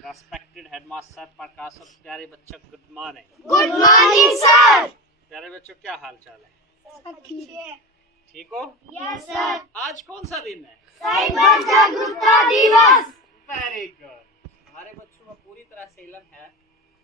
Respected headmaster प्रकाश और प्यारे बच्चों, good morning. Good morning sir. प्यारे बच्चों, क्या हाल चाल है? ठीक हो? Yes sir. आज कौन सा दिन है? साइबर जागरूकता दिवस। Very good. हमारे बच्चों को पूरी तरह से इल्म है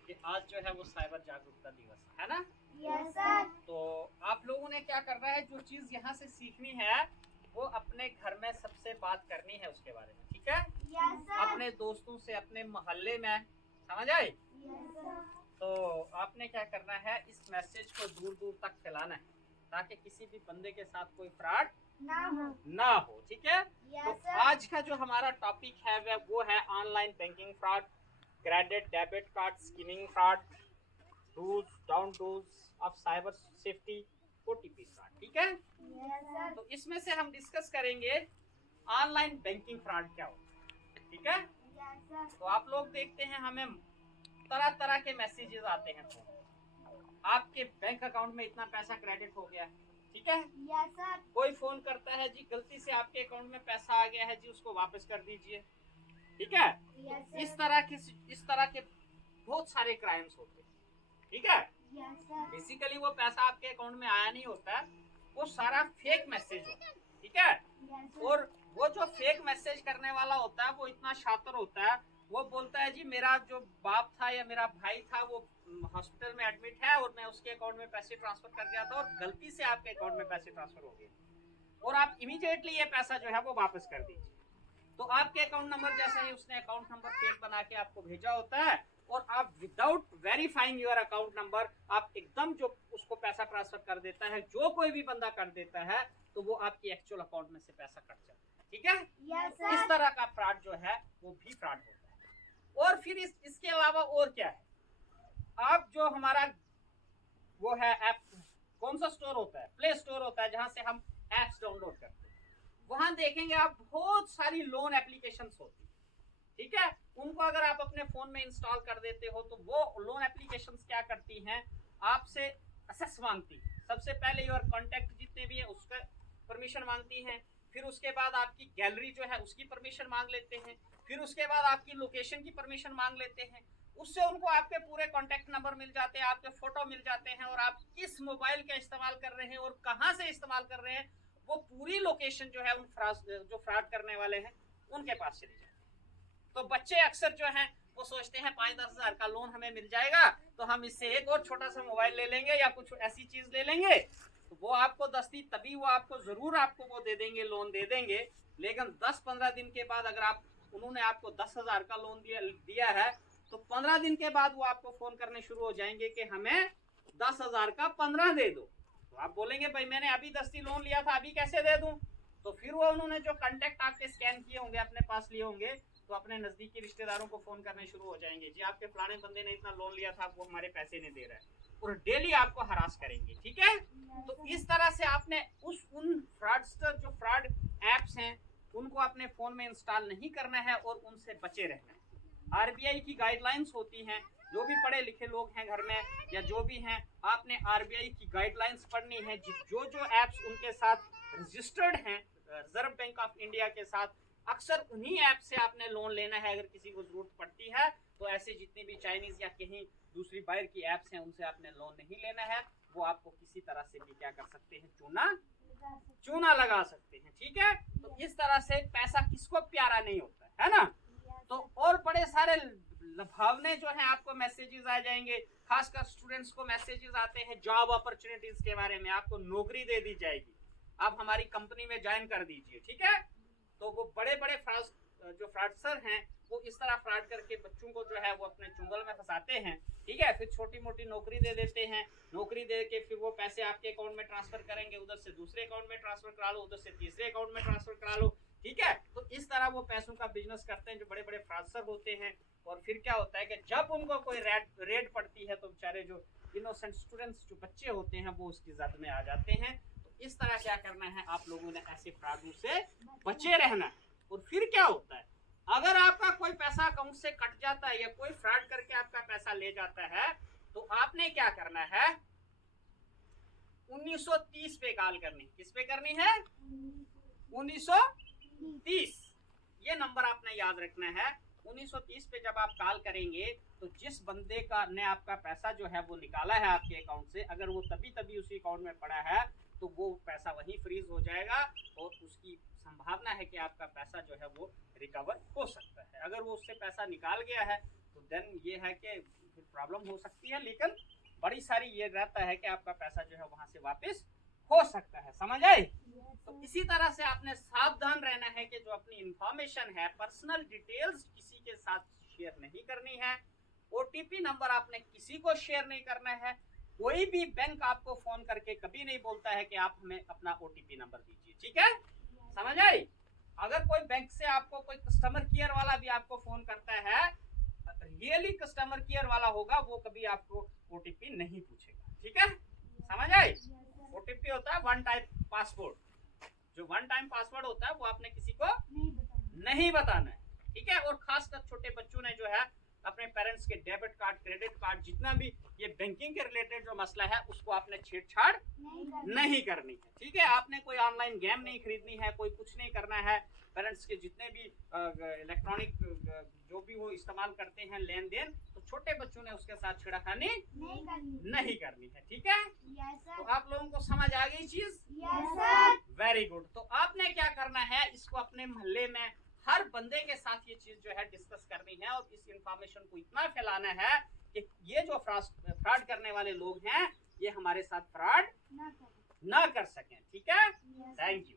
कि आज जो है वो साइबर जागरूकता दिवस है ना। Yes sir. तो आप लोगों ने क्या करना है, जो चीज यहाँ से सीखनी है वो अपने घर में सबसे बात करनी है उसके बारे में, ठीक है? Yes sir. अपने दोस्तों से, अपने मोहल्ले में, समझ आए? Yes sir. तो आपने क्या करना है, इस मैसेज को दूर दूर तक फैलाना है ताकि किसी भी बंदे के साथ कोई फ्रॉड ना हो, ठीक है? तो यस सर। आज का जो हमारा टॉपिक है वो है online banking fraud, credit debit card skimming fraud, dos down dos of cyber safety, OTP fraud, ठीक है? Yes sir. तो इसमें से हम डिस्कस करेंगे ऑनलाइन बैंकिंग फ्रॉड क्या होता है, ठीक है? Yes sir. तो आप लोग देखते हैं हमें तरह तरह के मैसेजेस आते हैं, आपके बैंक अकाउंट में इतना पैसा क्रेडिट हो गया, ठीक है? Yes sir. कोई फोन करता है जी, गलती से आपके अकाउंट में पैसा आ गया है जी, उसको वापस कर दीजिए, ठीक है? Yes sir. इस तरह के बहुत सारे क्राइम्स होते हैं, ठीक है? Yes sir. बेसिकली वो पैसा आपके अकाउंट में आया नहीं होता, वो सारा फेक मैसेज होता है, ठीक है? Yes sir. और वो जो फेक मैसेज करने वाला होता है वो इतना शातिर होता है, वो बोलता है जी मेरा जो बाप था या मेरा भाई था वो हॉस्पिटल में एडमिट है और मैं उसके अकाउंट में पैसे ट्रांसफर कर दिया था और गलती से आपके अकाउंट में पैसे ट्रांसफर हो गए और आप इमीडिएटली ये पैसा जो है वो वापस कर दीजिए। तो आपके अकाउंट नंबर जैसा ही उसने अकाउंट नंबर फेक बना के आपको भेजा होता है और आप without verifying your account number आप एकदम जो उसको पैसा ट्रांसफर कर देता है, जो कोई भी बंदा कर देता है, तो वो आपकी एक्चुअल अकाउंट में से पैसा कट जाता है, ठीक है? यस इस सर। तरह का फ्रॉड जो है वो भी फ्रॉड होता है। और फिर इसके अलावा और क्या है, आप जो हमारा वो है ऐप, कौन सा स्टोर होता है? प्ले स्टोर होता है, जहां से हम एप्स डाउनलोड करते हैं। वहां देखेंगे आप बहुत सारी लोन एप्लीकेशंस होती है, ठीक है? उनको अगर आप अपने फोन में इंस्टॉल कर देते हो तो वो लोन एप्लीकेशंस क्या करती हैं, आपसे असेस मांगती है। सबसे पहले योर कॉन्टेक्ट जितने भी है उसका परमिशन मांगती हैं, फिर उसके बाद आपकी गैलरी जो है उसकी परमिशन मांग लेते हैं, फिर उसके बाद आपकी लोकेशन की परमिशन मांग लेते हैं। उससे उनको आपके पूरे कॉन्टेक्ट नंबर मिल जाते हैं, आपके फोटो मिल जाते हैं और आप किस मोबाइल का इस्तेमाल कर रहे हैं और कहां से इस्तेमाल कर रहे हैं वो पूरी लोकेशन जो है उन जो फ्रॉड करने वाले हैं उनके पास चली जाती है। तो बच्चे अक्सर जो हैं वो सोचते हैं 5-10 हजार का लोन हमें मिल जाएगा तो हम इससे एक और छोटा सा मोबाइल ले लेंगे या कुछ ऐसी चीज ले लेंगे, तो वो आपको दस्ती तभी वो आपको जरूर आपको वो दे देंगे, लोन दे देंगे। लेकिन 10-15 दिन के बाद अगर आप उन्होंने आपको 10,000 का लोन दिया है तो 15 दिन के बाद वो आपको फोन करने शुरू हो जाएंगे कि हमें 10,000 का 15 दे दो। तो आप बोलेंगे भाई मैंने अभी 10 लोन लिया था, अभी कैसे दे दूं? तो फिर वो उन्होंने जो कांटेक्ट आपके स्कैन किए होंगे, अपने पास लिए होंगे, तो अपने नजदीकी रिश्तेदारों को फोन करने शुरू हो जाएंगे, जी आपके फलाने बंदे ने इतना लोन लिया था, आपको हमारे पैसे नहीं दे रहा है, और डेली आपको हरास करेंगे, ठीक है? तो इस तरह से आपने उन फ्रॉडस्टर जो फ्रॉड एप्स हैं उनको अपने फोन में इंस्टॉल नहीं करना है और उनसे बचे रहना है। आरबीआई की गाइडलाइंस होती हैं, जो भी पढ़े लिखे लोग हैं घर में या जो भी हैं, आपने आरबीआई की गाइडलाइंस पढ़नी है। जो जो एप्स उनके साथ रजिस्टर्ड हैं रिजर्व बैंक ऑफ इंडिया के साथ, अक्सर उन्हीं ऐप से आपने लोन लेना है। अगर किसी को जरूरत पड़ती है तो ऐसे जितनी भी चाइनीज या कहीं दूसरी बाहर की एप्स हैं उनसे आपने लोन नहीं लेना है, वो आपको किसी तरह से भी क्या कर सकते हैं, चूना लगा सकते हैं, ठीक है? तो इस तरह से पैसा किसको प्यारा नहीं होता है ना? तो और बड़े सारे लुभावने जो हैं आपको मैसेजेस आ जाएंगे, खासकर स्टूडेंट्स को मैसेजेस आते हैं जॉब अपॉर्चुनिटीज के बारे में, आपको नौकरी दे दी जाएगी, आप हमारी कंपनी में ज्वाइन कर दीजिए, ठीक है? तो वो बड़े बड़े जो फ्रॉडस्टर हैं वो इस तरह फ्रॉड करके बच्चों को जो है वो अपने चुंगल में फंसाते हैं, ठीक है? फिर छोटी मोटी नौकरी दे देते हैं, नौकरी दे के फिर वो पैसे आपके अकाउंट में ट्रांसफर करेंगे, उधर से दूसरे अकाउंट में ट्रांसफर करा लो, उधर से तीसरे अकाउंट में ट्रांसफर करा लो, ठीक है? तो इस तरह वो पैसों का बिजनेस करते हैं जो बड़े बड़े फ्रॉडस्टर होते हैं। और फिर क्या होता है कि जब उनको कोई रेड पड़ती है तो बेचारे जो इनोसेंट स्टूडेंट्स जो बच्चे होते हैं वो उसकी जद में आ जाते हैं। तो इस तरह क्या करना है, आप लोगों ने ऐसे फ्रॉडों से बचे रहना। और फिर क्या होता है, अगर आपका कोई पैसा अकाउंट से कट जाता है या कोई फ्रॉड करके आपका पैसा ले जाता है तो आपने क्या करना है, 1930 पे कॉल करनी। किस पे करनी है? 1930। ये नंबर आपने याद रखना है, 1930 पे जब आप कॉल करेंगे तो जिस बंदे का ने आपका पैसा जो है वो निकाला है आपके अकाउंट से, अगर वो तभी तभी उसी अकाउंट में पड़ा है तो वो पैसा वहीं फ्रीज हो जाएगा और उसकी संभावना है कि आपका पैसा जो है वो रिकवर हो सकता है। अगर वो उससे पैसा निकाल गया है तो देन ये है कि फिर प्रॉब्लम हो सकती है, लेकिन बड़ी सारी ये रहता है कि आपका पैसा जो है वहां से वापस हो सकता है। समझ आए? तो इसी तरह से आपने सावधान रहना है कि जो अपनी इंफॉर्मेशन है, पर्सनल डिटेल्स किसी के साथ शेयर नहीं करनी है। ओटीपी नंबर आपने किसी को शेयर नहीं करना है। कोई भी बैंक आपको फोन करके कभी नहीं बोलता है कि आप हमें अपना ओटीपी नंबर दीजिए, ठीक है? समझ आई? अगर कोई बैंक से आपको कोई कस्टमर केयर वाला भी आपको फोन करता है, रियली कस्टमर केयर वाला होगा, वो कभी आपको ओटीपी नहीं पूछेगा, ठीक है? समझ आई? ओटीपी होता है वन टाइम पासवर्ड। जो वन टाइम पासवर्ड होता है वो आपने किसी को नहीं बताना है, ठीक है? और खासकर छोटे बच्चों ने जो है अपने पेरेंट्स के डेबिट कार्ड, क्रेडिट कार्ड, जितना भी ये बैंकिंग के रिलेटेड जो मसला है उसको आपने छेड़छाड़ नहीं करनी है, ठीक है? आपने कोई ऑनलाइन गेम नहीं खरीदनी है, कोई कुछ नहीं करना है। पेरेंट्स के जितने भी इलेक्ट्रॉनिक जो भी वो इस्तेमाल करते हैं लेन देन, तो छोटे बच्चों ने उसके साथ छेड़खानी नहीं करनी है, ठीक है? तो आप लोगों को समझ आ गई चीज? Very good. तो आपने क्या करना है, इसको अपने मोहल्ले में हर बंदे के साथ ये चीज जो है डिस्कस करनी है और इस इंफॉर्मेशन को इतना फैलाना है कि ये जो फ्रॉड करने वाले लोग हैं ये हमारे साथ फ्रॉड ना कर सकें, ठीक है? Thank you.